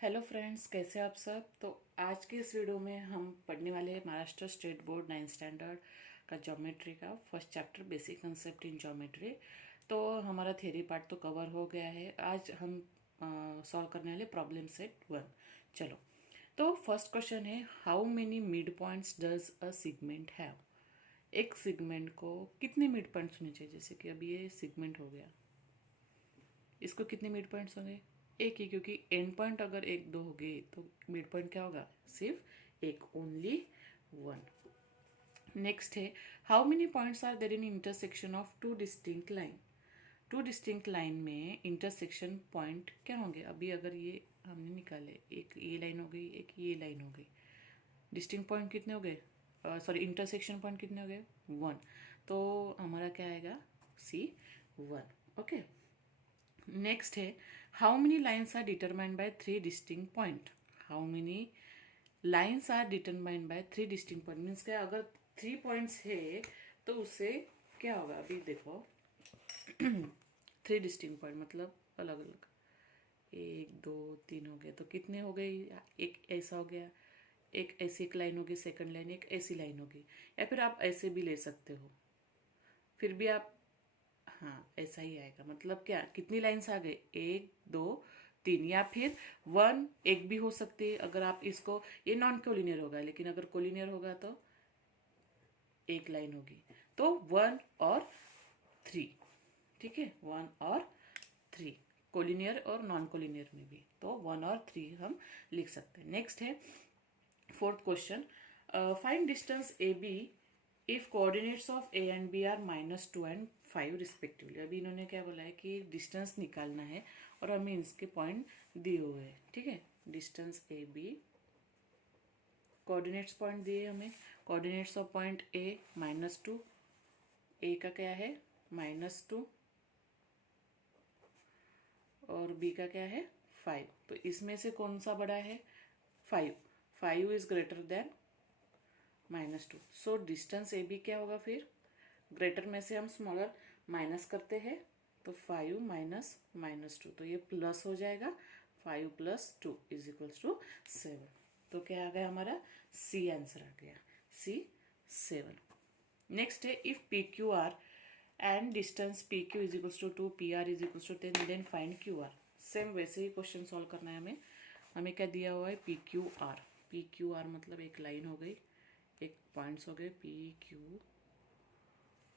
Hello friends, कैसे आप सब। तो आज के इस वीडियो में हम पढ़ने वाले हैं Maharashtra state board 9th standard का ज्योमेट्री का first chapter basic concept in geometry. तो हमारा थियरी पार्ट तो कवर हो गया है। आज हम सॉल्व करने वाले प्रॉब्लम सेट 1। चलो, तो फर्स्ट क्वेश्चन है, how many mid points does a segment have. एक सेगमेंट को कितने मिड पॉइंट्स होने चाहिए। जैसे कि अभी ये सेगमेंट हो गया, इसको कितने मिड पॉइंट्स होंगे, एक ही, क्योंकि एंड पॉइंट अगर एक दो हो गए तो मिड पॉइंट क्या होगा, सिर्फ एक, ओनली वन। नेक्स्ट है, how many points are there in intersection of two distinct line. Two distinct line में इंटरसेक्शन पॉइंट क्या होंगे। अभी अगर ये हमने निकाले, एक ये लाइन हो गई, एक ये लाइन हो गई, डिस्टिंक्ट पॉइंट कितने हो गए, सॉरी इंटरसेक्शन पॉइंट कितने हो गए, वन। तो हमारा क्या आएगा, सी, वन। ओके, नेक्स्ट है, how many lines are determined by three distinct point. How many lines are determined by three distinct point, means क्या, अगर थ्री पॉइंट्स है तो उससे क्या होगा। अभी देखो, थ्री डिस्टिंक्ट पॉइंट मतलब अलग अलग, एक दो तीन हो गए, तो कितने हो गए, एक ऐसा हो गया, एक ऐसी एक लाइन होगी, सेकंड लाइन, एक ऐसी लाइन होगी, या फिर आप ऐसे भी ले सकते हो, फिर भी आप, हाँ ऐसा ही आएगा। मतलब क्या, कितनी लाइन्स आ गए, एक दो तीन, या फिर वन एक भी हो सकती है। अगर आप इसको, ये नॉन कोलिनियर होगा, लेकिन अगर कोलिनियर होगा तो एक लाइन होगी। तो वन और थ्री, ठीक है, वन और थ्री, कोलिनियर और नॉन कोलिनियर में भी, तो वन और थ्री हम लिख सकते हैं। नेक्स्ट है fourth question, find distance A B if coordinates of A and B are -2 and 5 respectively. अभी इन्होंने क्या बोला है कि डिस्टेंस निकालना है और हमें इसके पॉइंट दिए हुए हैं, ठीक है। Distance A B, coordinates point दिए हमें, coordinates of point A -2, A का क्या है -2, और बी का क्या है 5। तो इसमें से कौन सा बड़ा है, 5। 5 is greater than -2, so distance A B क्या होगा, फिर ग्रेटर में से हम स्मॉलर माइनस करते हैं, तो 5 माइनस -2, तो ये प्लस हो जाएगा, 5 + 2 = 7। तो क्या आ गया हमारा, सी आंसर आ गया, सी 7। नेक्स्ट है, if P Q R and distance P Q = 2, P R = 10, then find Q R. Same वैसे ही क्वेश्चन सॉल्व करना है हमें। हमें क्या दिया हुआ है, P Q are. P Q are मतलब एक लाइन हो गई, एक पॉइंट्स हो गए, पी क्यू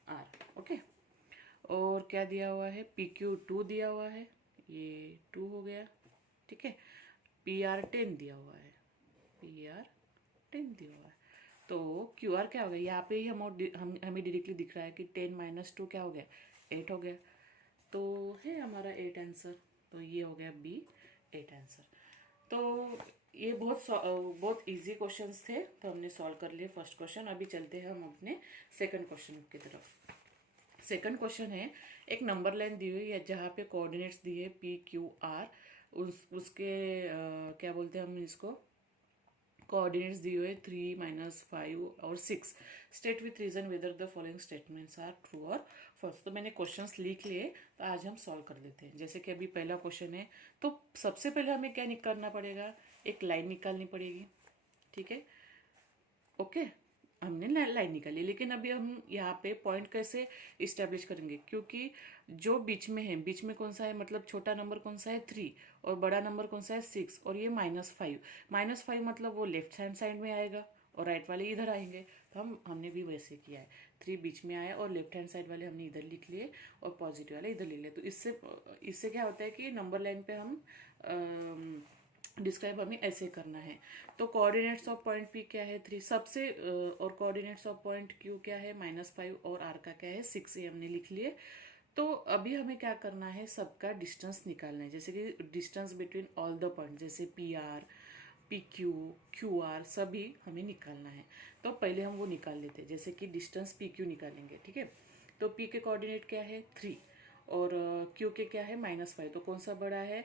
आर, ओके। और क्या दिया हुआ है, पी क्यू 2 दिया हुआ है, ये 2 हो गया, ठीक है। पी आर 10 दिया हुआ है, पी आर 10 दिया हुआ है, तो क्यू आर क्या हो गया, यहाँ पे ही हमें डायरेक्टली दिख रहा है कि 10 - 2 क्या हो गया, 8 हो गया, तो है हमारा 8 आंसर। तो ये हो गया बी, 8 आंसर। तो ये बहुत इजी क्वेश्चंस थे, तो हमने सॉल्व कर लिए फर्स्ट क्वेश्चन। अभी चलते हैं हम अपने सेकंड क्वेश्चन की तरफ। सेकंड क्वेश्चन है, एक नंबर लाइन दी हुई है जहाँ पे कोऑर्डिनेट्स दिए पी क्यू आर, उसके क्या बोलते हैं हम इसको, कोऑर्डिनेट्स दिए हुए 3 - 5 और 6। State with reason whether the following statements are true और फॉल्स। तो मैंने क्वेश्चंस लिख लिए, तो आज हम सॉल्व कर लेते हैं। जैसे कि अभी पहला क्वेश्चन है, तो सबसे पहले हमें क्या करना पड़ेगा, एक लाइन निकालनी पड़ेगी, ठीक है, ओके। हमने लाइन निकाली, लेकिन अभी हम यहाँ पे पॉइंट कैसे इस्टेब्लिश करेंगे, क्योंकि जो बीच में है, बीच में कौन सा है, मतलब छोटा नंबर कौन सा है 3, और बड़ा नंबर कौन सा है 6, और ये -5। -5 मतलब वो लेफ्ट हैंड साइड में आएगा और राइट वाले इधर आएंगे। तो हमने भी वैसे किया है, 3 बीच में आया और लेफ्ट हैंड साइड वाले हमने इधर लिख लिए और पॉजिटिव वाले इधर लिख लिए। तो इससे इससे क्या होता है कि नंबर लाइन पे हम डिस्क्राइब हमें ऐसे करना है। तो कोऑर्डिनेट्स ऑफ पॉइंट पी क्या है 3 सबसे, और कोऑर्डिनेट्स ऑफ पॉइंट क्यू क्या है -5, और आर का क्या है 6, ये हमने लिख लिए। तो अभी हमें क्या करना है, सबका डिस्टेंस निकालना है। जैसे कि distance between all the point, जैसे P R, P Q, Q R, सभी हमें निकालना है। तो पहले हम वो निकाल लेते हैं। जैसे कि डिस्टेंस पी क्यू निकालेंगे, ठीक है। तो पी के कोऑर्डिनेट क्या है 3, और क्यू के क्या है -5, तो कौन सा बड़ा है,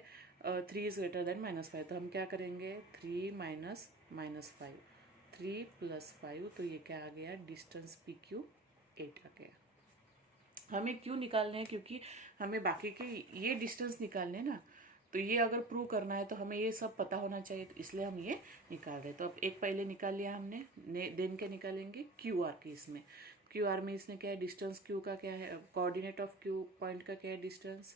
3 इज ग्रेटर देन -5। तो हम क्या करेंगे, 3 माइनस -5, 3 + 5, तो ये क्या आ गया, डिस्टेंस पी क्यू 8 आ गया। हमें क्यों निकालने हैं, क्योंकि हमें बाकी के ये डिस्टेंस निकालने हैं ना, तो ये अगर प्रूव करना है तो हमें ये सब पता होना चाहिए, तो इसलिए हम ये निकाल रहे हैं। तो अब एक पहले निकाल लिया हमने, देन क्या निकालेंगे, क्यू आर की। इसमें क्यू आर में इसने क्या है, डिस्टेंस क्यू का क्या है, कोऑर्डिनेट ऑफ क्यू पॉइंट का क्या है, डिस्टेंस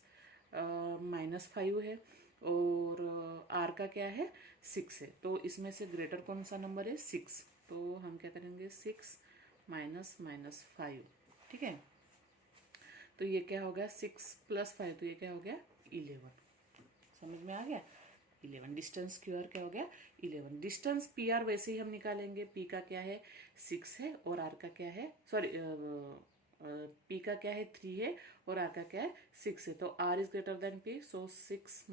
-5 है, और आर का क्या है, 6 है। तो इसमें से ग्रेटर कौन सा नंबर है, 6। तो हम क्या करेंगे, 6 माइनस -5, ठीक है। तो ये क्या हो गया, 6 + 5, तो ये क्या हो गया, 11। समझ में आ गया, 11। डिस्टेंस क्यू आर क्या हो गया, 11। डिस्टेंस पी आर वैसे ही हम निकालेंगे, पी का क्या है, 6 है, और आर का क्या है, सॉरी पी का क्या है, 3 है, और आर का क्या है, 6 है। तो R is greater than P, so 6 -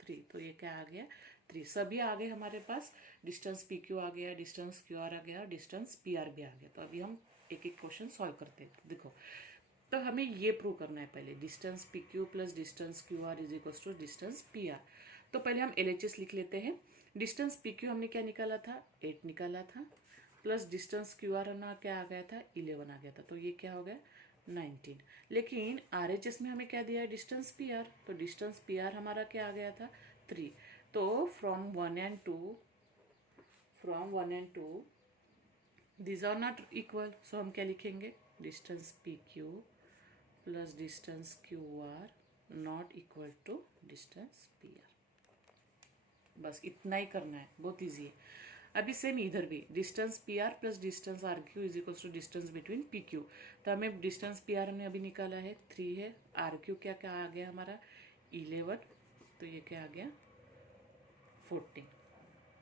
3, तो ये क्या आ गया, 3। सभी आ गए हमारे पास, डिस्टेंस पी क्यू आ गया, डिस्टेंस क्यू आर आ गया, डिस्टेंस पी आर भी आ गया। तो अभी हम एक एक क्वेश्चन सॉल्व करते हैं। देखो, तो हमें ये प्रूव करना है पहले, distance P Q plus distance Q R is equal to distance P R. तो पहले हम LHS लिख लेते हैं। डिस्टेंस पी क्यू हमने क्या निकाला था, 8 निकाला था, प्लस डिस्टेंस क्यू आर ना क्या आ गया था, 11 आ गया था। तो ये क्या हो गया, 19। लेकिन RHS में हमें क्या दिया है, डिस्टेंस पी आर। तो डिस्टेंस पी आर हमारा क्या आ गया था, 3। तो फ्रॉम 1 and 2 these are not equal, so हम क्या लिखेंगे, distance P Q plus distance Q R not equal to distance P R. बस इतना ही करना है, बहुत इजी है। अभी सेम इधर भी, distance P R plus distance R Q is equal to distance between P Q. तो हमें डिस्टेंस पी आर हमने अभी निकाला है, 3 है, आर क्यू क्या क्या आ गया हमारा, 11, तो ये क्या आ गया, 14।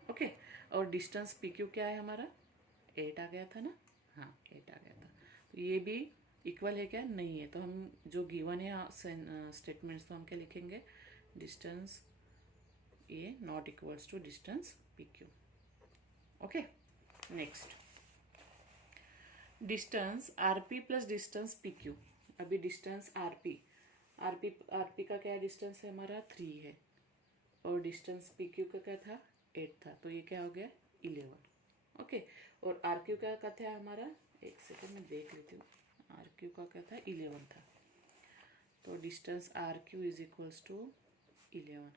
ओके, और डिस्टेंस पी क्यू क्या है हमारा, 8 आ गया था ना, हाँ 8 आ गया था। तो ये भी इक्वल है क्या, नहीं है। तो हम जो गिवन है स्टेटमेंट्स, तो हम क्या लिखेंगे, डिस्टेंस ये not equals to distance P Q. Okay, next, distance RP plus distance P Q. अभी डिस्टेंस आरपी का क्या है, डिस्टेंस है हमारा 3 है, और डिस्टेंस पी क्यू का क्या था, 8 था। तो ये क्या हो गया, 11। ओके, और आर क्यू का क्या था हमारा, एक सेकेंड में देख लेती हूँ, आर क्यू का क्या था, 11 था। तो distance R Q is equals to 11।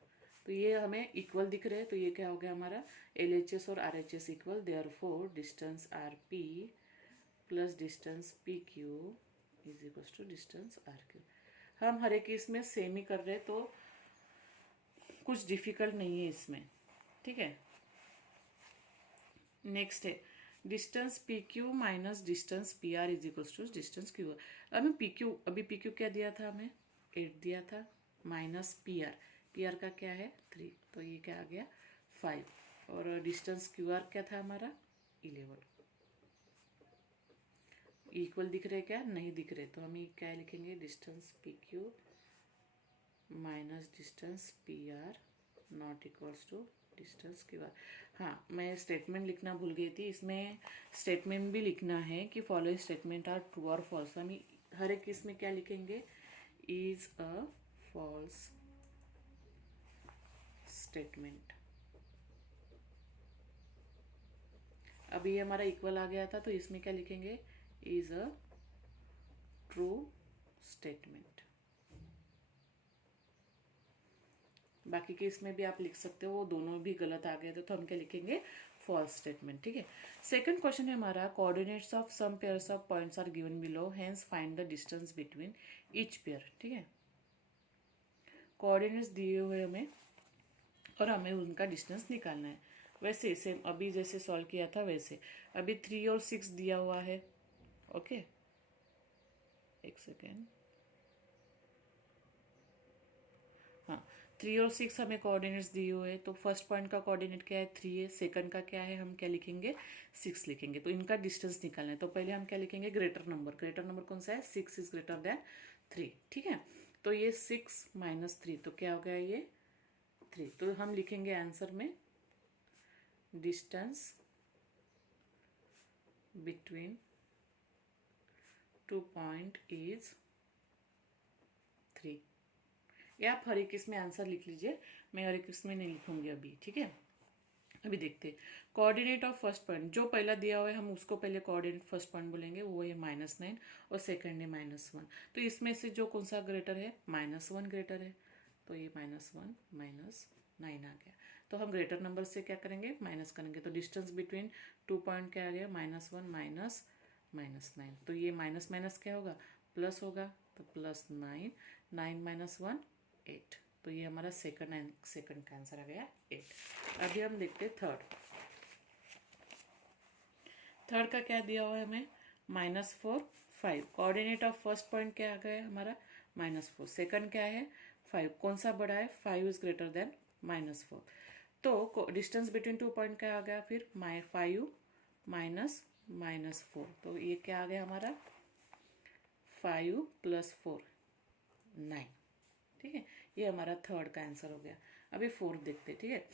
तो ये हमें इक्वल दिख रहे हैं, तो ये क्या हो गया हमारा, LHS और RHS इक्वल, therefore distance R P plus distance P Q is equal to distance R Q. हम हर एक इसमें सेम ही कर रहे हैं, तो कुछ डिफिकल्ट नहीं है इसमें, ठीक है। नेक्स्ट है, distance P Q minus distance P R is equal to distance Q R. हमें पी क्यू, अभी पी क्यू क्या दिया था, हमें 8 दिया था, माइनस पी आर का क्या है, 3। तो ये क्या आ गया, 5। और डिस्टेंस क्यू आर क्या था हमारा, 11। इक्वल दिख रहे क्या, नहीं दिख रहे। तो हम ये क्या लिखेंगे, distance P Q minus distance P R not equals to distance Q R. हाँ, मैं स्टेटमेंट लिखना भूल गई थी, इसमें स्टेटमेंट भी लिखना है कि फॉलोइंग स्टेटमेंट आर ट्रू और फॉल्स। हम हर एक इसमें क्या लिखेंगे, इज अ फॉल्स स्टेटमेंट। अभी हमारा इक्वल आ गया था, तो इसमें क्या लिखेंगे, इज अ ट्रू स्टेटमेंट। बाकी के इसमें भी आप लिख सकते हो, वो दोनों भी गलत आ गए थे, तो हम क्या लिखेंगे, फॉल्स स्टेटमेंट, ठीक है। सेकंड क्वेश्चन है हमारा, coordinates of some pairs of points are given below, hence find the distance between each pair, ठीक है। कोऑर्डिनेट्स दिए हुए हमें, और हमें उनका डिस्टेंस निकालना है। वैसे सेम अभी जैसे सॉल्व किया था वैसे, अभी 3 और 6 दिया हुआ है। ओके, एक सेकेंड, हाँ 3 और 6 हमें कोऑर्डिनेट्स दिए हुए हैं। तो फर्स्ट पॉइंट का कोऑर्डिनेट क्या है, 3 है, सेकंड का क्या है, हम क्या लिखेंगे, 6 लिखेंगे। तो इनका डिस्टेंस निकालना है, तो पहले हम क्या लिखेंगे, ग्रेटर नंबर कौन सा है, 6 इज ग्रेटर देन 3, ठीक है। तो ये 6 माइनस 3, तो क्या हो गया, ये 3। तो हम लिखेंगे आंसर में, डिस्टेंस बिटवीन 2 पॉइंट इज 3। ये आप हर एक इसमें आंसर लिख लीजिए, मैं हर एक इसमें नहीं लिखूंगी अभी, ठीक है। अभी देखते हैं, कोऑर्डिनेट ऑफ फर्स्ट पॉइंट जो पहला दिया हुआ है, हम उसको पहले कोऑर्डिनेट फर्स्ट पॉइंट बोलेंगे, वो है -9, और सेकंड है -1। तो इसमें से जो कौन सा ग्रेटर है, -1 ग्रेटर है। तो ये -1 -9 आ गया। तो हम ग्रेटर नंबर से क्या करेंगे, माइनस करेंगे। तो डिस्टेंस बिटवीन 2 पॉइंट क्या आ गया, -1 -9। तो ये माइनस माइनस क्या होगा, प्लस होगा। तो +9, 9 - 1 8। तो ये हमारा सेकंड का आंसर आ गया 8। अभी हम देखते हैं थर्ड का क्या दिया हुआ है हमें, -4 5। कोऑर्डिनेट ऑफ फर्स्ट पॉइंट क्या आ गया हमारा, -4। सेकंड क्या है, 5। कौन सा बड़ा है, 5 इज ग्रेटर देन -4। तो डिस्टेंस बिटवीन 2 पॉइंट क्या आ गया फिर, 5 -4। तो ये क्या आ गया हमारा, 5 + 4 9। ठीक है, ये हमारा थर्ड का आंसर हो गया। अभी फोर्थ देखते, ठीक है।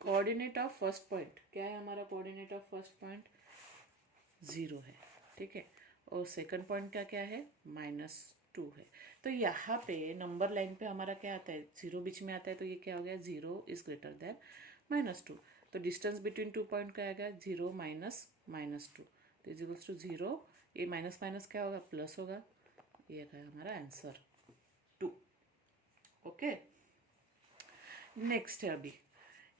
कोऑर्डिनेट ऑफ फर्स्ट पॉइंट क्या है हमारा, कोऑर्डिनेट ऑफ फर्स्ट पॉइंट 0 है। ठीक है, और सेकंड पॉइंट का क्या है, -2 है। तो यहाँ पे नंबर लाइन पे हमारा क्या आता है, 0 बीच में आता है। तो ये क्या हो गया, 0 इज ग्रेटर देन -2। तो डिस्टेंस बिटवीन 2 पॉइंट क्या आएगा, 0 -2। तो इज इक्वल्स टू 0, ये माइनस माइनस क्या होगा, प्लस होगा। ये है हमारा आंसर 2। ओके, नेक्स्ट है अभी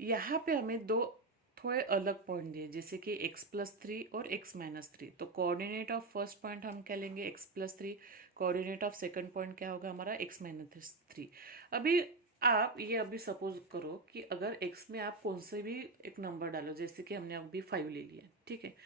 यहाँ पे हमें दो थोड़े अलग पॉइंट दिए, जैसे कि x+3 और x-3। तो कोऑर्डिनेट ऑफ फर्स्ट पॉइंट हम क्या लेंगे, x+3। Coordinate of second point क्या होगा हमारा, x-3। अभी आप ये अभी सपोज करो कि अगर x में आप कौन से भी एक नंबर डालो, जैसे कि हमने अभी 5 ले लिया, ठीक है।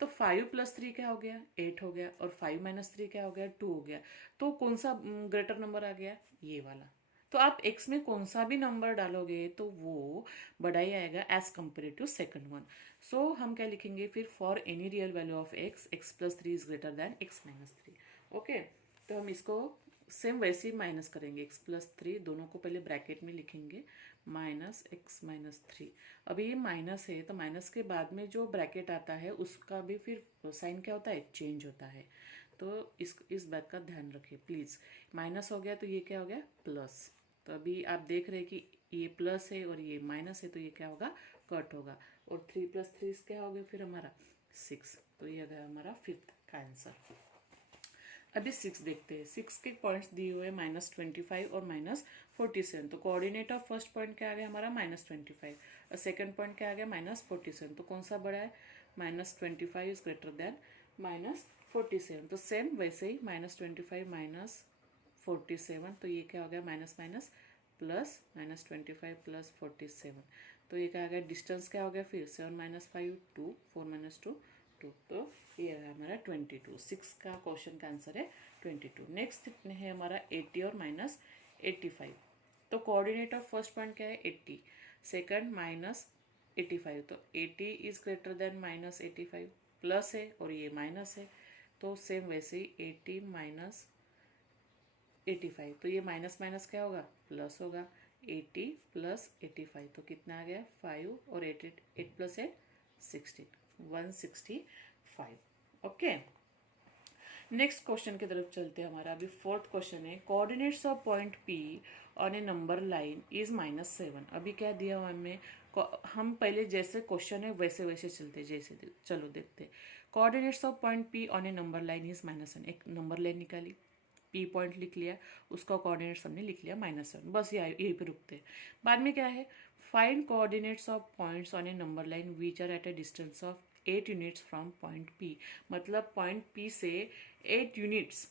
तो 5 + 3 क्या हो गया, 8 हो गया। और 5 - 3 क्या हो गया, 2 हो गया। तो कौन सा ग्रेटर नंबर आ गया, ये वाला। तो आप x में कौन सा भी नंबर डालोगे तो वो बड़ा ही आएगा as compare to second one. So हम क्या लिखेंगे फिर, for any real value of x+3 is greater than x-3। Okay, तो हम इसको सेम वैसे ही माइनस करेंगे, x+3 दोनों को पहले ब्रैकेट में लिखेंगे, -x-3। अभी ये माइनस है, तो माइनस के बाद में जो ब्रैकेट आता है उसका भी फिर साइन क्या होता है, चेंज होता है। तो इस बात का ध्यान रखिए प्लीज़। माइनस हो गया तो ये क्या हो गया, प्लस। तो अभी आप देख रहे हैं कि ये प्लस है और ये माइनस है, तो ये क्या होगा, कट होगा। और 3 + 3 क्या हो गया फिर हमारा, 6। तो ये गया हमारा फिफ्थ का आंसर। अभी 6 देखते हैं। 6 के पॉइंट्स दिए हुए -25 और -47। तो कोऑर्डिनेट ऑफ फर्स्ट पॉइंट क्या आ गया हमारा, -25। और सेकंड पॉइंट क्या आ गया, -47। तो कौन सा बड़ा है, -25 इज ग्रेटर देन -47। तो सेम वैसे ही -25 -47। तो ये क्या हो गया, माइनस माइनस प्लस, -25 + 47। तो ये क्या आ गया, डिस्टेंस क्या हो गया फिर, 7 - 5 2, 4 - 2 2। तो ये है हमारा 22। 6 का क्वेश्चन का आंसर है 22। नेक्स्ट है हमारा 80 और -85। तो कोऑर्डिनेट ऑफ फर्स्ट पॉइंट क्या है, 80। सेकंड -85। तो 80 इज ग्रेटर देन -85। प्लस है और ये माइनस है, तो सेम वैसे ही 80 - 85। तो ये माइनस माइनस क्या होगा, प्लस होगा। 80 + 85 तो कितना आ गया, 5। और 8 + 8 16, 165। ओके, नेक्स्ट क्वेश्चन की तरफ चलते हैं। हमारा अभी फोर्थ क्वेश्चन है, coordinates of point P on a number line is -7। अभी क्या दिया हुआ हमें, हम पहले जैसे क्वेश्चन है वैसे वैसे चलते, चलो देखते। Coordinates of point P on a number line is -7। एक नंबर लाइन निकाली, P पॉइंट लिख लिया, उसका कोऑर्डिनेट्स हमने लिख लिया -7। बस यही पे रुकते हैं। बाद में क्या है, find coordinates of points on a number line which are at a distance of 8 units from point P। मतलब पॉइंट P से 8 यूनिट्स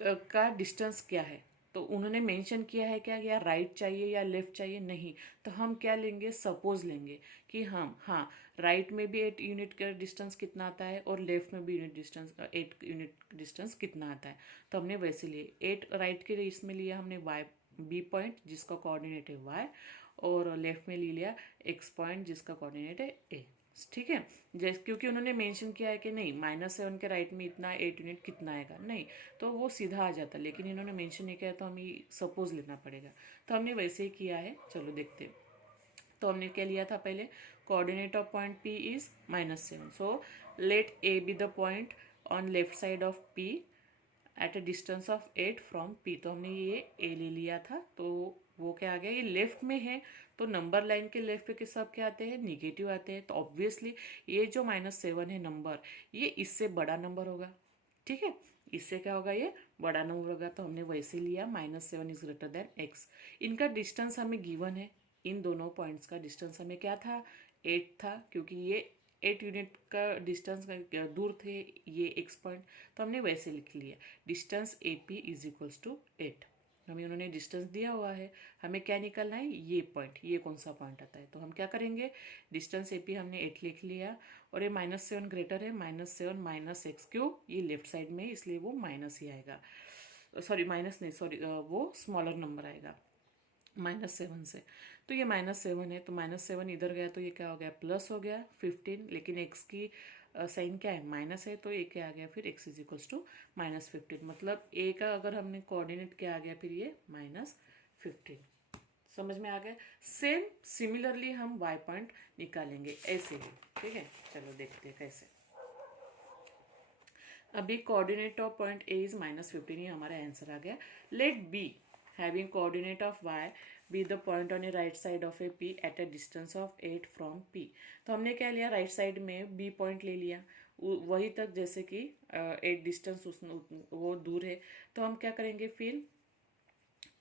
का डिस्टेंस क्या है। तो उन्होंने मेंशन किया है क्या, या राइट चाहिए या लेफ्ट चाहिए, नहीं। तो हम क्या लेंगे, सपोज लेंगे कि हम हाँ राइट में भी 8 यूनिट का डिस्टेंस कितना आता है और लेफ्ट में भी 8 यूनिट डिस्टेंस कितना आता है। तो हमने वैसे लिए 8 राइट के इसमें लिया हमने B पॉइंट जिसका कोऑर्डिनेट है y, और लेफ्ट में ले लिया x पॉइंट जिसका कोऑर्डिनेट है a। ठीक है, जैसे क्योंकि उन्होंने मेंशन किया है कि नहीं -7 के राइट में इतना 8 यूनिट कितना आएगा, नहीं तो वो सीधा आ जाता, लेकिन इन्होंने मेंशन नहीं किया तो हमें सपोज लेना पड़ेगा। तो हमने वैसे ही किया है, चलो देखते हैं। तो हमने क्या लिया था पहले, coordinate of point P is -7। So let A be the point on left side of P at a distance of 8 from P। तो हमने ये A ले लिया था, तो वो क्या आ गया, ये लेफ्ट में है। तो नंबर लाइन के लेफ्ट के सब क्या आते हैं, निगेटिव आते हैं। तो ऑब्वियसली ये जो -7 है नंबर, ये इससे बड़ा नंबर होगा। ठीक है, इससे क्या होगा, ये बड़ा नंबर होगा तो हमने वैसे लिया, -7 इज ग्रेटर देन x। इनका डिस्टेंस हमें गिवन है, इन दोनों पॉइंट्स का डिस्टेंस हमें क्या था, 8 था, क्योंकि ये 8 यूनिट का डिस्टेंस दूर थे ये x पॉइंट, तो हमने वैसे लिख लिया distance AP is equals to 8। हमें उन्होंने डिस्टेंस दिया हुआ है, हमें क्या निकालना है, ये पॉइंट, ये कौन सा पॉइंट आता है, तो हम क्या करेंगे, डिस्टेंस AP हमने 8 लिख लिया, और ये -7 ग्रेटर है, -7 माइनस एक्स, क्यों, ये लेफ्ट साइड में है इसलिए वो माइनस ही आएगा, सॉरी माइनस नहीं, सॉरी वो स्मॉलर नंबर आएगा -7 से। तो ये -7 है, तो -7 इधर गया तो ये क्या हो गया, प्लस हो गया 15, लेकिन x की साइन क्या है, माइनस है, तो ये क्या आ गया फिर x इज इक्वल्स टू -15, मतलब a का अगर हमने कोऑर्डिनेट क्या आ गया फिर ये -15। समझ में आ गया। सेम सिमिलरली हम y पॉइंट निकालेंगे ऐसे ही, ठीक है। चलो देखते हैं कैसे। अभी coordinate of point A is -15, ये हमारा आंसर आ गया। Let B having coordinate of y be the point on the right side of a P at a distance of 8 from P। तो हमने क्या लिया, राइट साइड में B पॉइंट ले लिया, वही तक जैसे कि 8 डिस्टेंस वो दूर है, तो हम क्या करेंगे फिर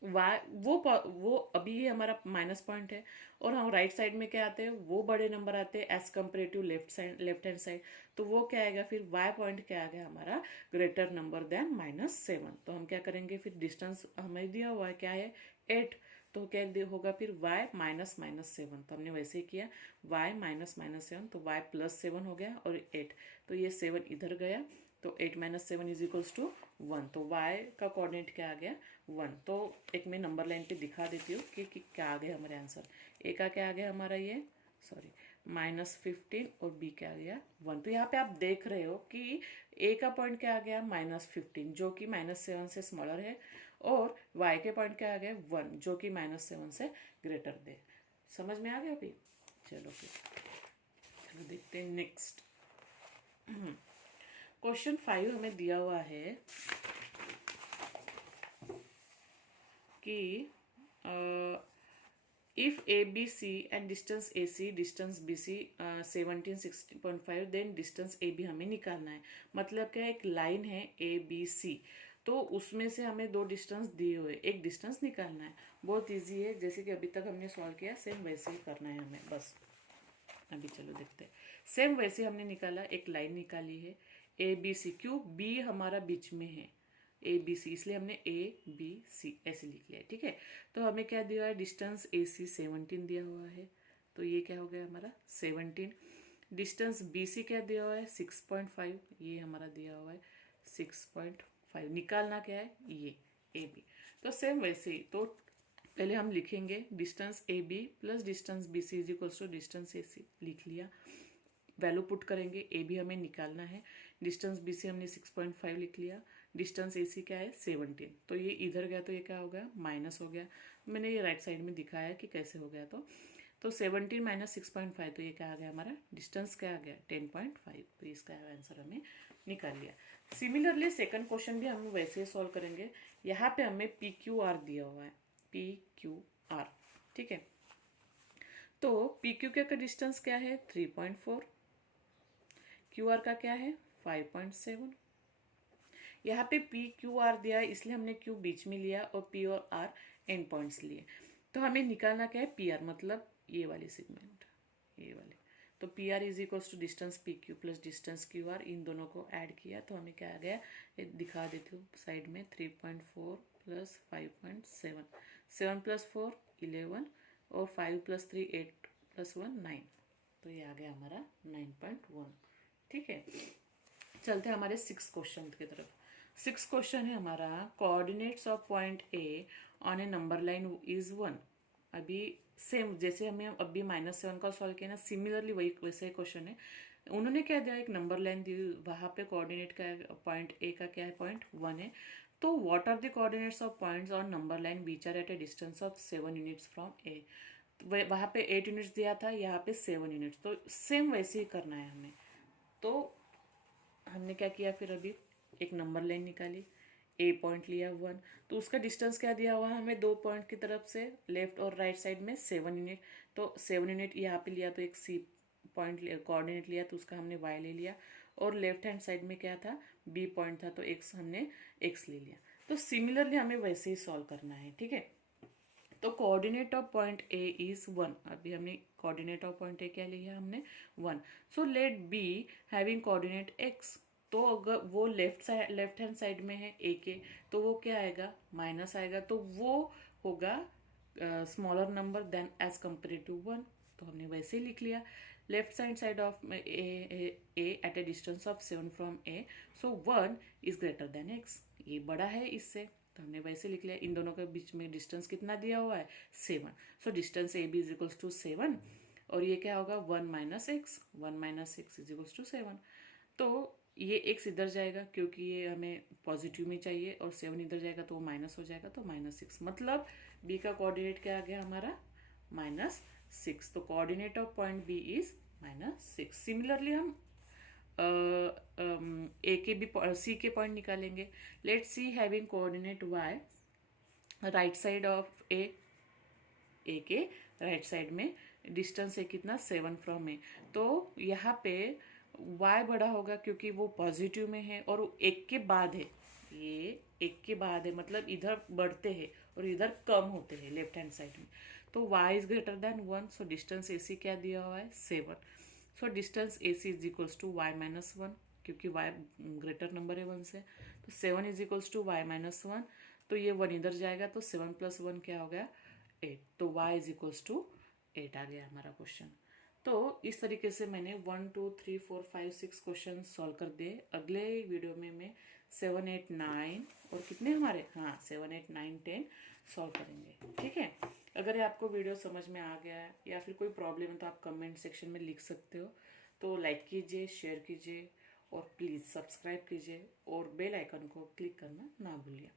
वाई वो अभी ही हमारा माइनस पॉइंट है, और हम राइट साइड में क्या आते हैं, वो बड़े नंबर आते हैं as comparative left hand side, तो वो क्या आएगा फिर वाई पॉइंट क्या आ गया हमारा, ग्रेटर नंबर देन -7। तो हम क्या करेंगे फिर, डिस्टेंस हमें दिया हुआ है क्या है 8, तो क्या होगा फिर y -7, तो हमने वैसे ही किया y -7, तो y +7 हो गया और 8, तो ये 7 इधर गया, तो 8 - 7 इज इक्वल्स टू 1, तो y का कोऑर्डिनेट क्या आ गया 1। तो एक मैं नंबर लाइन पे दिखा देती हूँ कि क्या आ गया हमारे आंसर। a का क्या आ गया हमारा, ये सॉरी -15, और b क्या आ गया 1। तो यहाँ पे आप देख रहे हो कि a का पॉइंट क्या आ गया -15, जो कि -7 से स्मॉलर है, और y के पॉइंट क्या आ गया 1, जो कि -7 से ग्रेटर दे। समझ में आ गया अभी। चलो फिर चलो देखते हैं नेक्स्ट। क्वेश्चन 5 हमें दिया हुआ है कि if ABC and distance AC, distance BC 17 16.5, then distance AB हमें निकालना है। मतलब क्या, एक लाइन है ABC, तो उसमें से हमें दो डिस्टेंस दिए हुए, एक डिस्टेंस निकालना है। बहुत इजी है, जैसे कि अभी तक हमने सॉल्व किया सेम वैसे ही करना है हमें बस। अभी चलो देखते हैं। सेम वैसे हमने निकाला, एक लाइन निकाली है ABC, क्यों, B हमारा बीच में है ABC, इसलिए हमने ABC ऐसे लिख लिया, ठीक है। तो हमें क्या दिया है, डिस्टेंस AC 17 दिया हुआ है, तो ये क्या हो गया हमारा 17। डिस्टेंस BC क्या दिया हुआ है 6.5, ये हमारा दिया हुआ है 6.5। निकालना क्या है, ये AB। तो सेम वैसे ही, तो पहले हम लिखेंगे distance AB plus distance BC is equals to distance AC, लिख लिया। वैल्यू पुट करेंगे, AB हमें निकालना है, डिस्टेंस BC हमने 6.5 लिख लिया, डिस्टेंस AC क्या है 17, तो ये इधर गया तो ये क्या हो गया माइनस हो गया। मैंने ये राइट साइड में दिखाया कि कैसे हो गया, तो 17 - 6.5, तो ये क्या आ गया हमारा, डिस्टेंस क्या आ गया 10.5, तो इसका आंसर हमें निकाल लिया। सिमिलरली सेकंड क्वेश्चन भी हम वैसे ही सॉल्व करेंगे। यहाँ पे हमें PQR दिया हुआ है, PQR, ठीक है। तो PQ का डिस्टेंस क्या है 3.4, QR का क्या है 5.7। यहाँ पे PQR दिया है इसलिए हमने Q बीच में लिया और P और R एंड पॉइंट्स लिए। तो हमें निकालना क्या है PR, मतलब ये वाली सेगमेंट, ये वाली। तो PR is equals to distance PQ plus distance QR, इन दोनों को ऐड किया तो हमें क्या आ गया, ये दिखा देती हूँ साइड में, 3.4 प्लस 5.7, 7 + 4 11, और 5 + 3 8 + 1 9, तो ये आ गया हमारा 9.1, ठीक है। चलते हैं हमारे 6 क्वेश्चन की तरफ। 6 क्वेश्चन है हमारा, coordinates of point A on a number line is 1। अभी सेम जैसे हमें अभी -7 का सॉल्व किया ना, सिमिलरली वही वैसे क्वेश्चन है। उन्होंने क्या दिया, एक नंबर लाइन दी, वहाँ पे कोऑर्डिनेट का पॉइंट A का क्या है पॉइंट 1 है। तो what are the coordinates of points on number line which are at a distance of 7 units from A। वहाँ पे 8 यूनिट्स दिया था, यहाँ पे 7 यूनिट्स, तो सेम वैसे ही करना है हमें। तो हमने क्या किया फिर, अभी एक नंबर लाइन निकाली, A पॉइंट लिया 1, तो उसका डिस्टेंस क्या दिया हुआ है हमें, दो पॉइंट की तरफ से लेफ्ट और राइट साइड में 7 यूनिट, तो 7 यूनिट यहाँ पे लिया, तो एक C पॉइंट कोऑर्डिनेट लिया तो उसका हमने Y ले लिया, और लेफ्ट हैंड साइड में क्या था B पॉइंट था, तो X हमने X ले लिया। तो सिमिलरली हमें वैसे ही सॉल्व करना है, ठीक है। तो coordinate of point A is 1। अभी हमने कोऑर्डिनेट ऑफ पॉइंट ए क्या लिया हमने 1। So let be having coordinate x. तो अगर वो लेफ्ट हैंड साइड में है ए के, तो वो क्या आएगा, माइनस आएगा, तो वो होगा smaller number than as compare to 1। तो हमने वैसे ही लिख लिया। Left side of A at a distance of 7 from A, so 1 is greater than x. ये बड़ा है इससे, तो हमने वैसे लिख लिया। इन दोनों के बीच में डिस्टेंस कितना दिया हुआ है, 7। So distance A B is equals to 7, और ये क्या होगा 1 minus x, 1 minus x is equals to 7। तो ये एक्स इधर जाएगा क्योंकि ये हमें पॉजिटिव में चाहिए, और 7 इधर जाएगा तो वो माइनस हो जाएगा, तो -6। मतलब बी का कोऑर्डिनेट क्या आ गया हमारा, -6। तो coordinate of point B is -6। Similarly हम ए के भी सी के पॉइंट निकालेंगे। Let C having coordinate Y, right side of A के राइट साइड में डिस्टेंस है कितना, 7 फ्रॉम ए। तो यहाँ पे y बड़ा होगा क्योंकि वो पॉजिटिव में है, और वो एक के बाद है, ये एक के बाद है, मतलब इधर बढ़ते हैं और इधर कम होते हैं लेफ्ट हैंड साइड में। तो y is greater than 1। So distance A C क्या दिया हुआ है, 7। So distance A C is equals to y minus 1, क्योंकि y ग्रेटर नंबर है 1 से। तो 7 is equals to y minus 1। तो ये 1 इधर जाएगा, तो 7 प्लस 1 क्या हो गया, 8। तो y इज इक्वल्स टू 8 आ गया हमारा क्वेश्चन। तो इस तरीके से मैंने 1 2 3 4 5 6 क्वेश्चन सॉल्व कर दिए। अगले वीडियो में मैं 7 8 9 और कितने हमारे, हाँ 7 8 9 10 सॉल्व करेंगे, ठीक है। अगर ये आपको वीडियो समझ में आ गया है या फिर कोई प्रॉब्लम है तो आप कमेंट सेक्शन में लिख सकते हो। तो लाइक कीजिए, शेयर कीजिए, और प्लीज़ सब्सक्राइब कीजिए, और बेल आइकन को क्लिक करना ना भूलिए।